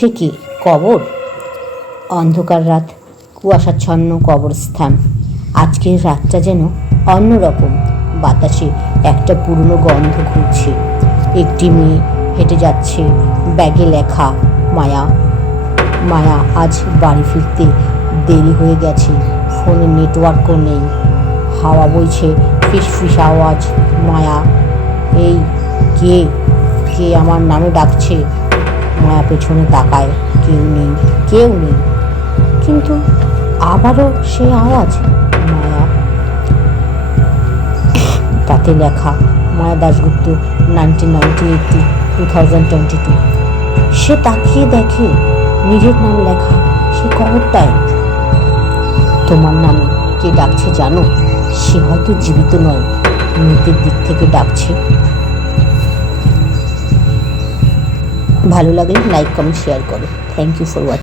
সে কি কবর? অন্ধকার রাত, কুয়াশাচ্ছন্ন কবরস্থান। আজকের রাতটা যেন অন্যরকম, বাতাসে একটা পুরনো গন্ধ ঘুরছে। একটি মেয়ে হেঁটে যাচ্ছে, ব্যাগে লেখা, মায়া মায়া, আজ বাড়ি ফিরতে দেরি হয়ে গেছে, ফোনে নেটওয়ার্কও নেই। হাওয়া বইছে, ফিসফিস আওয়াজ, মায়া, এই কে কে আমার নামে ডাকছে? পেছনে তাকায়। কেউ নেই কেউ নেই। কিন্তু আবারও সে আওয়াজ, মায়া। তাতে লেখা, Maya Dasgupta, nineteen ninety eight two thousand twenty two. সে তাকিয়ে দেখে, নিজের নাম লেখা, সে কবরটায় তোমার নামে কে ডাকছে জানো? সে হয়তো জীবিত নয়, মৃতের দিক থেকে ডাকছে। ভালো লাগলে লাইক কমেন্ট শেয়ার করো থ্যাংক ইউ ফর ওয়াচিং